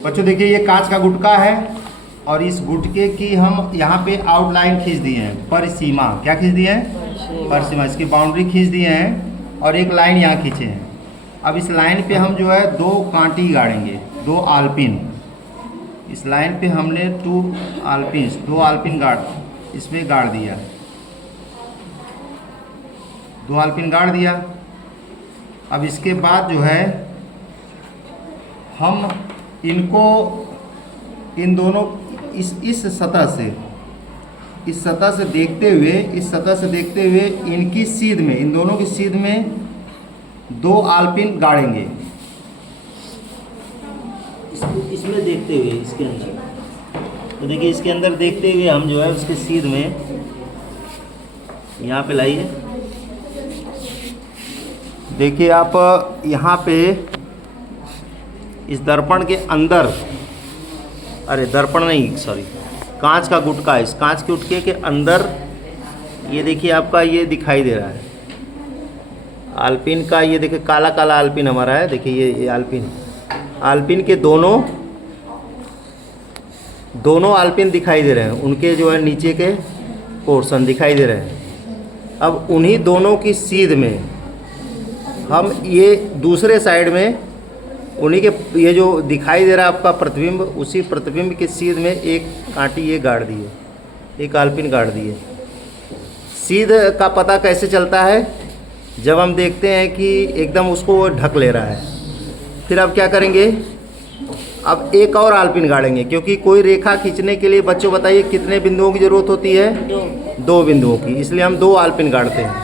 बच्चों देखिए ये कांच का गुटका है और इस गुटके की हम यहाँ पे आउटलाइन खींच दिए हैं, परिसीमा। क्या खींच दिए हैं? परिसीमा। इसकी बाउंड्री खींच दिए हैं और एक लाइन यहाँ खींचे हैं। अब इस लाइन पे हम जो है दो कांटी गाड़ेंगे, दो आलपिन। इस लाइन पे हमने दो आलपिन गाड़ इसमें गाड़ दिया, दो आलपिन गाड़ दिया। अब इसके बाद जो है हम इनको इन दोनों इस सतह से देखते हुए इनकी सीध में, इन दोनों की सीध में दो आलपिन गाड़ेंगे। इसमें देखते हुए इसके अंदर, तो देखिए इसके अंदर देखते हुए हम जो है उसके सीध में यहाँ पे लाइए। देखिए आप यहाँ पे इस दर्पण के अंदर, अरे दर्पण नहीं सॉरी, कांच का गुटका, इस कांच के गुटके के अंदर ये देखिए आपका ये दिखाई दे रहा है आलपिन का। ये देखिए काला काला आलपिन हमारा है। देखिए ये आलपिन के दोनों आलपिन दिखाई दे रहे हैं, उनके जो है नीचे के पोर्शन दिखाई दे रहे हैं। अब उन्हीं दोनों की सीध में हम ये दूसरे साइड में उन्हीं के ये जो दिखाई दे रहा है आपका प्रतिबिंब, उसी प्रतिबिंब के सीध में एक कांटी ये गाड़ दी है, एक आलपिन गाड़ दी है। सीध का पता कैसे चलता है? जब हम देखते हैं कि एकदम उसको ढक ले रहा है, फिर अब क्या करेंगे? अब एक और आलपिन गाड़ेंगे, क्योंकि कोई रेखा खींचने के लिए बच्चों बताइए कितने बिंदुओं की ज़रूरत होती है? दो बिंदुओं की, इसलिए हम दो आलपिन गाड़ते हैं।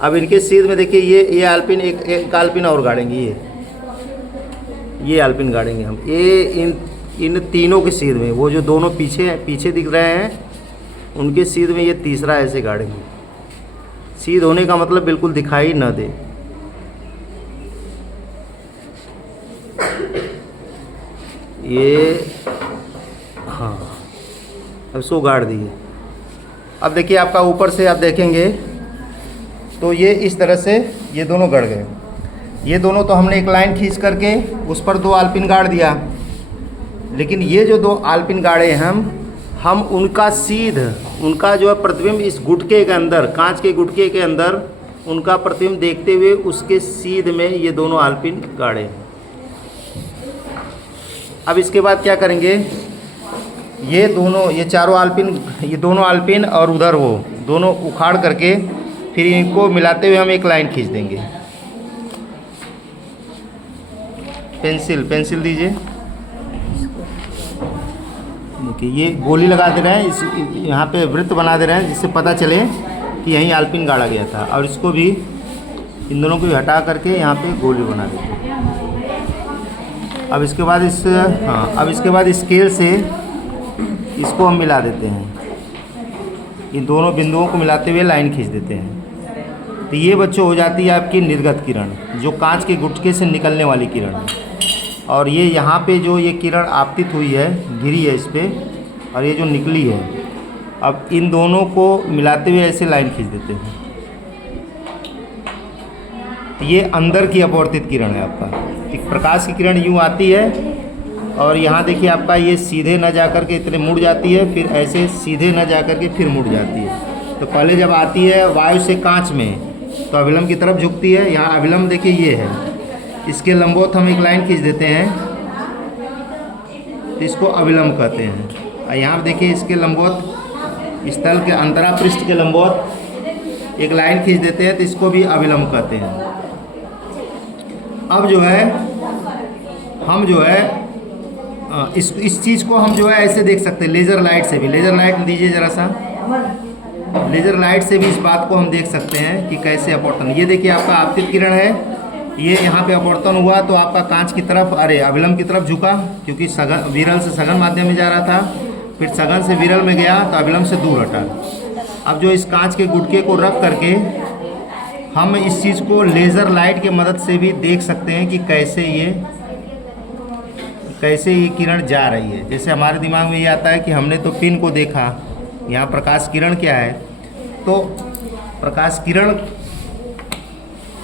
अब इनके सीध में देखिए ये आलपिन, एक आलपिन और गाड़ेंगे, ये आलपिन गाड़ेंगे हम ये इन तीनों के सीध में। वो जो दोनों पीछे दिख रहे हैं उनके सीध में ये तीसरा ऐसे गाड़ेंगे। सीध होने का मतलब बिल्कुल दिखाई न दे। ये हाँ, अब इसको गाड़ दिए। अब देखिए आपका ऊपर से आप देखेंगे तो ये इस तरह से ये दोनों गड़ गए। ये दोनों तो हमने एक लाइन खींच करके उस पर दो आलपिन गाड़ दिया, लेकिन ये जो दो आलपिन गाड़े हैं हम उनका सीध, उनका जो है प्रतिबिंब इस गुटके के अंदर, कांच के गुटके के अंदर उनका प्रतिबिंब देखते हुए उसके सीध में ये दोनों आलपिन गाड़े। अब इसके बाद क्या करेंगे? ये दोनों आलपिन और उधर वो दोनों उखाड़ करके फिर इनको मिलाते हुए हम एक लाइन खींच देंगे। पेंसिल दीजिए। देखिए ये गोली लगा दे रहे हैं, इस यहाँ पे वृत्त बना दे रहे हैं, जिससे पता चले कि यहीं आलपिन गाड़ा गया था। और इसको भी, इन दोनों को भी हटा करके यहाँ पे गोली बना देते हैं। अब इसके बाद स्केल से इसको हम मिला देते हैं। इन दोनों बिंदुओं को मिलाते हुए लाइन खींच देते हैं। तो ये बच्चों हो जाती है आपकी निर्गत किरण, जो कांच के गुटके से निकलने वाली किरण है। और ये यहाँ पे जो ये किरण आपतित हुई है, गिरी है इस पर, और ये जो निकली है, अब इन दोनों को मिलाते हुए ऐसे लाइन खींच देते हैं। ये अंदर की अपवर्तित किरण है आपका। एक प्रकाश की किरण यूँ आती है और यहाँ देखिए आपका ये सीधे न जा कर के इतने मुड़ जाती है, फिर ऐसे सीधे न जा कर के फिर मुड़ जाती है। तो पहले जब आती है वायु से कांच में तो अभिलंब की तरफ झुकती है। यहाँ अभिलंब देखिए ये है, इसके लंबवत हम एक लाइन खींच देते हैं, तो इसको अभिलंब कहते हैं। और यहाँ देखिए इसके लंबवत, इस तल के अंतरा पृष्ठ के लंबवत एक लाइन खींच देते हैं, तो इसको भी अभिलंब कहते हैं। अब जो है हम जो है इस चीज़ को हम जो है ऐसे देख सकते हैं लेज़र लाइट से भी। लेज़र लाइट दीजिए ज़रा सा। लेज़र लाइट से भी इस बात को हम देख सकते हैं कि कैसे अपवर्तन। ये देखिए आपका आपतित किरण है, ये यहाँ पे अपवर्तन हुआ तो आपका कांच की तरफ, अभिलंब की तरफ झुका, क्योंकि विरल से सघन माध्यम में जा रहा था, फिर सघन से विरल में गया तो अभिलंब से दूर हटा। अब जो इस कांच के गुटके को रख करके हम इस चीज़ को लेज़र लाइट की मदद से भी देख सकते हैं कि कैसे ये किरण जा रही है। जैसे हमारे दिमाग में ये आता है कि हमने तो पिन को देखा, यहाँ प्रकाश किरण क्या है, तो प्रकाश किरण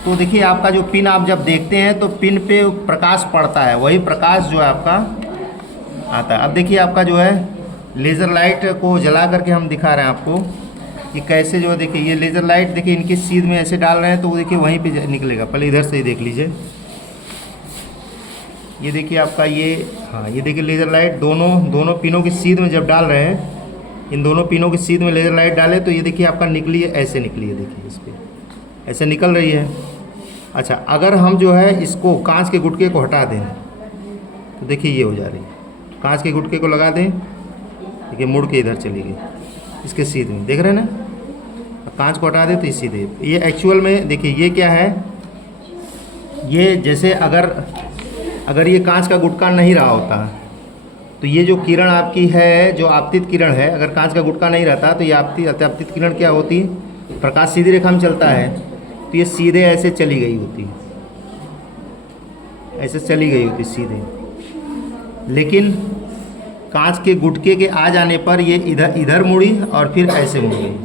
तो देखिए आपका जो पिन आप जब देखते हैं तो पिन पे प्रकाश पड़ता है, वही प्रकाश जो है आपका आता है। अब देखिए आपका जो है लेज़र लाइट को जला करके हम दिखा रहे हैं आपको कि कैसे जो है, देखिए ये लेज़र लाइट देखिए इनकी सीध में ऐसे डाल रहे हैं तो वो देखिए वहीं पे निकलेगा। पहले इधर से ही देख लीजिए, ये देखिए आपका ये, हाँ ये देखिए लेज़र लाइट दोनों पिनों की सीध में जब डाल रहे हैं, इन दोनों पिनों की सीध में लेज़र लाइट डाले तो ये देखिए आपका निकली है, ऐसे निकली है, देखिए इस पर ऐसे निकल रही है। अच्छा, अगर हम जो है इसको कांच के गुटके को हटा दें तो देखिए ये हो जा रही है। कांच के गुटके को लगा दें, देखिए मुड़ के इधर चली गई इसके सीध में, देख रहे हैं ना। अब कांच को हटा दें तो ये सीधे, ये एक्चुअल में देखिए ये क्या है, ये जैसे अगर ये कांच का गुटका नहीं रहा होता तो ये जो किरण आपकी है, जो आपतित किरण है, अगर कांच का गुटका नहीं रहता तो ये आपतित किरण क्या होती, प्रकाश सीधी रेखा में चलता है तो ये सीधे ऐसे चली गई होती, ऐसे चली गई होती सीधे। लेकिन कांच के गुटके के आ जाने पर ये इधर मुड़ी और फिर ऐसे मुड़ी।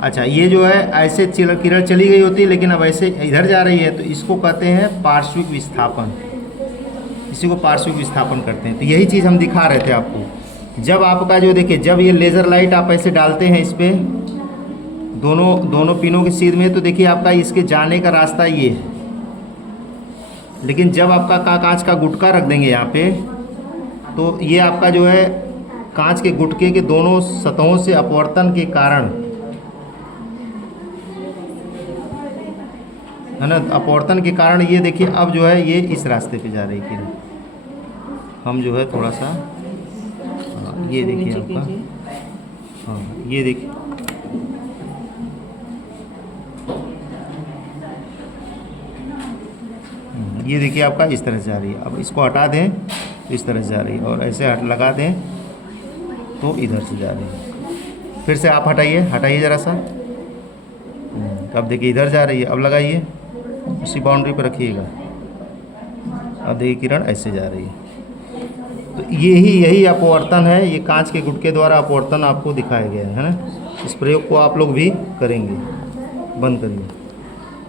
अच्छा, ये जो है ऐसे किरण चली गई होती है लेकिन अब ऐसे इधर जा रही है, तो इसको कहते हैं पार्श्विक विस्थापन, इसी को पार्श्विक विस्थापन करते हैं। तो यही चीज़ हम दिखा रहे थे आपको। जब आपका जो देखिए, जब ये लेज़र लाइट आप ऐसे डालते हैं इस पर दोनों पिनों की सीध में, तो देखिए आपका इसके जाने का रास्ता ये है। लेकिन जब आपका कांच का गुटका रख देंगे यहाँ पे, तो ये आपका जो है कांच के गुटके के दोनों सतहों से अपवर्तन के कारण, है ना, अपवर्तन के कारण ये देखिए अब जो है ये इस रास्ते पे जा रही किरण। हम जो है थोड़ा सा, हाँ ये देखिए आपका, हाँ ये देखिए, ये देखिए आपका इस तरह से जा रही है। अब इसको हटा दें तो इस तरह से जा रही है, और ऐसे लगा दें तो इधर से जा रही है। फिर से आप हटाइए ज़रा सा, अब देखिए इधर जा रही है। अब लगाइए, उसी बाउंड्री पर रखिएगा, अब देखिए किरण ऐसे जा रही है। तो यही अपवर्तन है, ये कांच के गुटके द्वारा अपवर्तन आपको दिखाया गया है ना। इस प्रयोग को आप लोग भी करेंगे। बंद करिए।